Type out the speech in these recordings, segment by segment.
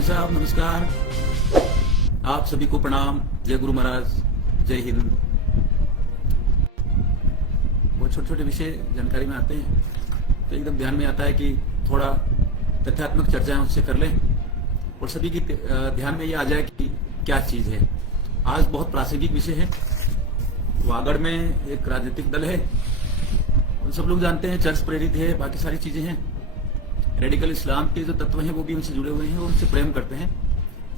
भाई साहब नमस्कार, आप सभी को प्रणाम। जय गुरु महाराज, जय हिंद। वो छोटे छोटे विषय जानकारी में आते हैं तो एकदम ध्यान में आता है कि थोड़ा तथ्यात्मक चर्चाएं उससे कर लें और सभी की ध्यान में ये आ जाए कि क्या चीज है। आज बहुत प्रासंगिक विषय है। वागड़ में एक राजनीतिक दल है, उन सब लोग जानते हैं, चर्च प्रेरित है, बाकी सारी चीजें हैं। रेडिकल इस्लाम के जो तत्व हैं वो भी उनसे जुड़े हुए हैं, उनसे प्रेम करते हैं।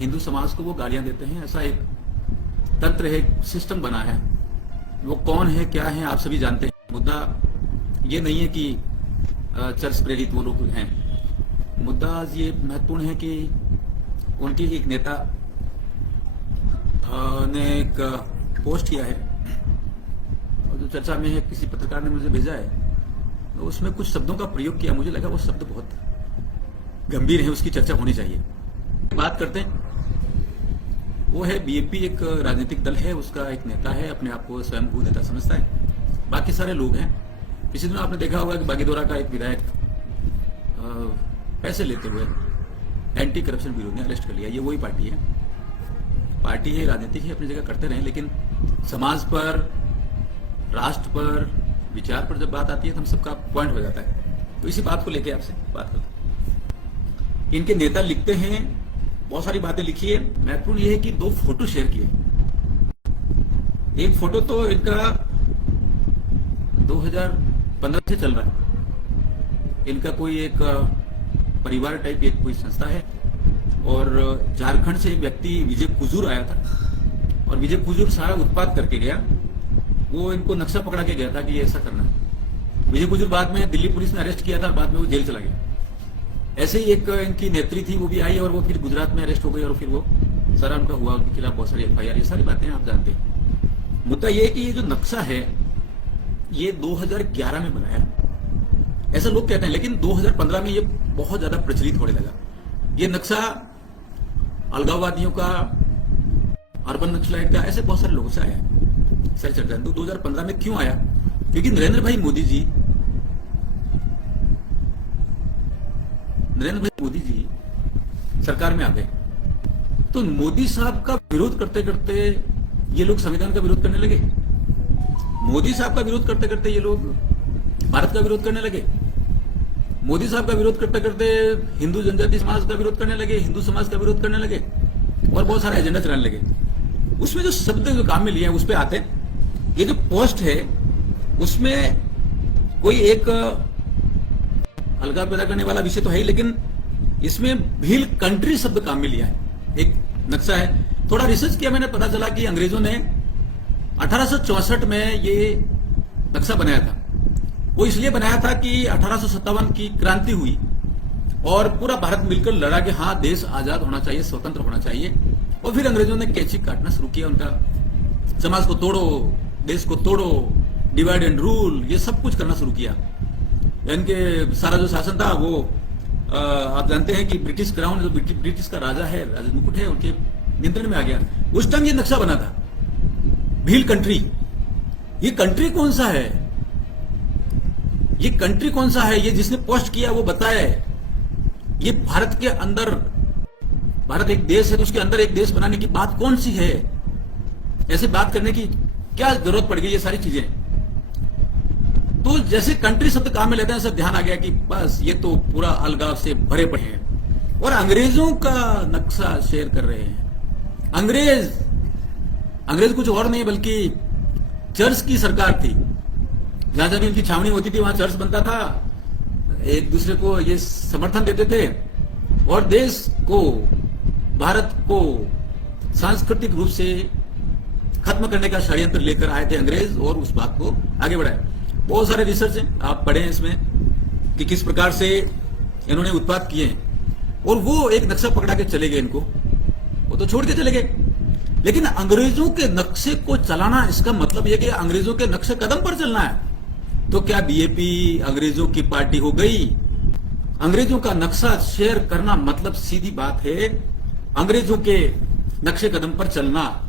हिंदू समाज को वो गालियां देते हैं। ऐसा एक तंत्र है, सिस्टम बना है। वो कौन है, क्या है, आप सभी जानते हैं। मुद्दा ये नहीं है कि चर्च प्रेरित वो लोग हैं। मुद्दा ये महत्वपूर्ण है कि उनकी एक नेता ने एक पोस्ट किया है और जो चर्चा में है, किसी पत्रकार ने मुझे भेजा है, तो उसमें कुछ शब्दों का प्रयोग किया। मुझे लगा वो शब्द बहुत गंभीर है, उसकी चर्चा होनी चाहिए। बात करते हैं। वो है बीएपी, एक राजनीतिक दल है, उसका एक नेता है, अपने आप को स्वयं को नेता समझता है। बाकी सारे लोग हैं। पिछले दिनों आपने देखा होगा कि बागीदोरा का एक विधायक पैसे लेते हुए एंटी करप्शन ब्यूरो ने अरेस्ट कर लिया। ये वही पार्टी है, राजनीतिक है, अपनी जगह करते रहे, लेकिन समाज पर, राष्ट्र पर, विचार पर जब बात आती है तो हम सबका पॉइंट हो जाता है। तो इसी बात को लेके आपसे बात करते हैं। इनके नेता लिखते हैं, बहुत सारी बातें लिखी है। महत्वपूर्ण यह है कि 2 फोटो शेयर किए। एक फोटो तो इनका 2015 से चल रहा है। इनका कोई एक परिवार टाइप एक कोई संस्था है और झारखंड से एक व्यक्ति विजय कुजूर आया था और विजय कुजूर सारा उत्पाद करके गया। वो इनको नक्शा पकड़ा के गया था कि ये ऐसा करना है। विजय कुजूर बाद में दिल्ली पुलिस ने अरेस्ट किया था, बाद में वो जेल चला गया। ऐसे ही एक इनकी नेत्री थी, वो भी आई और वो फिर गुजरात में अरेस्ट हो गई और फिर वो सारा उनका हुआ, उनके खिलाफ बहुत सारी एफआईआर, ये सारी बातें आप जानते हैं। मुद्दा ये है कि ये जो नक्शा है ये 2011 में बनाया, ऐसा लोग कहते हैं, लेकिन 2015 में ये बहुत ज्यादा प्रचलित होने लगा। ये नक्शा अलगाववादियों का, अर्बन नक्सलाइट का, ऐसे बहुत सारे लोगों से आया है। सही चर्चा है। तो 2015 में क्यों आया? क्योंकि नरेंद्र भाई मोदी जी सरकार में आ गए। तो मोदी साहब का विरोध करते करते ये लोग संविधान का विरोध करने लगे। मोदी साहब का विरोध करते करते ये लोग भारत का विरोध करने लगे। मोदी साहब का विरोध करते करते हिंदू जनजाति समाज का विरोध करने लगे, हिंदू समाज का विरोध करने लगे और बहुत सारे एजेंडा चलाने लगे। उसमें जो शब्द जो काम में लिए हैं उस पर आते हैं। ये जो पोस्ट है उसमें कोई एक अलगाव पैदा करने वाला विषय तो है ही, लेकिन इसमें भील कंट्री शब्द काम में लिया है। एक नक्शा है, थोड़ा रिसर्च किया मैंने, पता चला कि अंग्रेजों ने 1864 में ये नक्शा बनाया था। वो इसलिए बनाया था कि 1857 की क्रांति हुई और पूरा भारत मिलकर लड़ा कि हाँ, देश आजाद होना चाहिए, स्वतंत्र होना चाहिए। और फिर अंग्रेजों ने कैंची काटना शुरू किया। उनका समाज को तोड़ो, देश को तोड़ो, डिवाइड एंड रूल, ये सब कुछ करना शुरू किया। इनके सारा जो शासन था वो आप जानते हैं कि ब्रिटिश क्राउन, जो ब्रिटिश का राजा है, राजा मुकुट है, उनके नियंत्रण में आ गया। उस टाइम ये नक्शा बना था, भील कंट्री। ये कंट्री कौन सा है? ये कंट्री कौन सा है? ये जिसने पोस्ट किया वो बताए। ये भारत के अंदर, भारत एक देश है तो उसके अंदर एक देश बनाने की बात कौन सी है? ऐसे बात करने की क्या जरूरत पड़ गई? ये सारी चीजें तो जैसे कंट्री शब्द काम में लेते हैं, सब ध्यान आ गया कि बस ये तो पूरा अलगाव से भरे पड़े हैं और अंग्रेजों का नक्शा शेयर कर रहे हैं। अंग्रेज कुछ और नहीं बल्कि चर्च की सरकार थी। जहां जहां इनकी छावनी होती थी वहां चर्च बनता था, एक दूसरे को ये समर्थन देते थे और देश को, भारत को सांस्कृतिक रूप से खत्म करने का षड्यंत्र लेकर आए थे अंग्रेज और उस बात को आगे बढ़ाए। बहुत सारे रिसर्च हैं, आप पढ़ें इसमें कि किस प्रकार से इन्होंने उत्पाद किए हैं। और वो एक नक्शा पकड़ा के चले गए, इनको वो तो छोड़ के चले गए। लेकिन अंग्रेजों के नक्शे को चलाना, इसका मतलब यह कि अंग्रेजों के नक्शे कदम पर चलना है। तो क्या बीएपी अंग्रेजों की पार्टी हो गई? अंग्रेजों का नक्शा शेयर करना मतलब सीधी बात है अंग्रेजों के नक्शे कदम पर चलना।